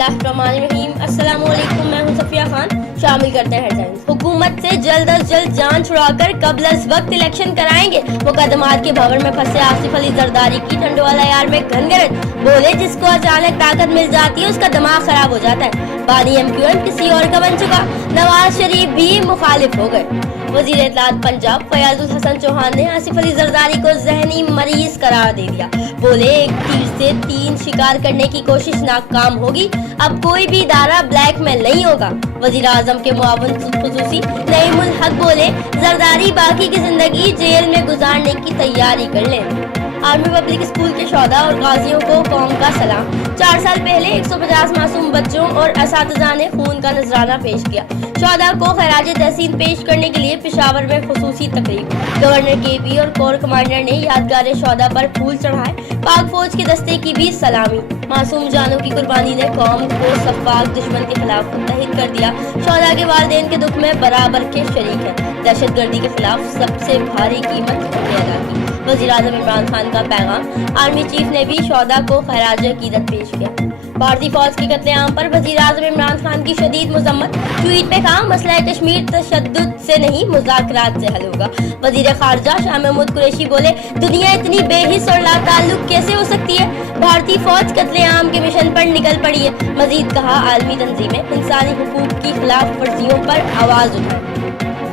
बिस्मिल्लाहिर्रहमानिर्रहीम। अस्सलाम वालेकुम, मैं हूं सफिया खान। शामिल करते हैं हेडलाइंस। हुकूमत से जल्द अज जल्द जान छुड़ाकर कबल अज वक्त इलेक्शन कराएंगे। मुकदमात के भंवर में फंसे आसिफ अली जरदारी की टंडोवाला यार में घनगरज। बोले जिसको अचानक ताकत मिल जाती है उसका दिमाग खराब हो जाता है। बानी एमक्यूएम किसी और का बन चुका। नवाज शरीफ भी मुखालिफ हो गए। वजीर इत्तलात पंजाब फयाजुल हसन चौहान ने आसिफ अली जरदारी को जहनी मरीज करार दे दिया। बोले एक तीर से 3 शिकार करने की कोशिश नाकाम होगी। अब कोई भी इदारा ब्लैक में नहीं होगा। वजीर आजम के मुआवन खुसूसी नईमुल हक बोले जरदारी बाकी की जिंदगी जेल में गुजारने की तैयारी कर लें। आर्मी पब्लिक स्कूल के शौदा और गाजियों को कौम का सलाम। 4 साल पहले 150 मासूम बच्चों और असातिज़ा ने खून का नजराना पेश किया। शौदा को खराज तहसीन पेश करने के लिए पेशावर में खुसूसी तकरीब। गवर्नर केपी और कोर कमांडर ने यादगार शौदा पर फूल चढ़ाए। पाक फौज के दस्ते की भी सलामी। मासूम जानों की कुर्बानी ने कौम को सफाक दुश्मन के खिलाफ मुत्तहिद कर दिया। शौदा के वालिदैन के दुख में बराबर के शरीक हैं। दहशत गर्दी के खिलाफ सबसे भारी कीमत हमने अदा की। वज़ीर आज़म इमरान खान का पैगाम। आर्मी चीफ ने भी शौदा को खराज अकीदत पेश किया। भारतीय फौज के कत्लेआम पर वज़ीर आज़म इमरान खान की शदीद मज़म्मत। ट्वीट पे कहा मसला कश्मीर तशद्दुद से नहीं मुज़ाकरात से हल होगा। वज़ीर ख़ारजा शाह महमूद कुरैशी बोले दुनिया इतनी बेहिस और लाताल्लुक कैसे हो सकती है। भारतीय फौज कत्लेआम के मिशन पर निकल पड़ी है। मजीद कहा आलमी तंजीमें इंसानी हुकूक की खिलाफ वर्जियों पर आवाज़ उठाएं।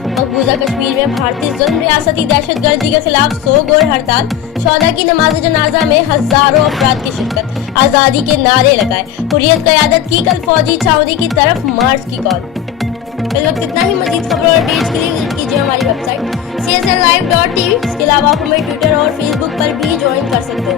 मकबूजा कश्मीर में भारतीय जुल्म रियासती दहशत गर्दी के खिलाफ सोग और हड़ताल। शौदा की नमाज जनाजा में हजारों अफराद की शिरकत। आज़ादी के नारे लगाए। हुर्रियत क़यादत की कल फौजी छावनी की तरफ मार्च की कॉल। इस वक्त इतना ही। मजीद खबरों और अपडेट्स के लिए विजिट कीजिए हमारी वेबसाइट csnlive.tv। इसके अलावा आप हमें ट्विटर और फेसबुक पर भी ज्वाइन कर सकते हैं।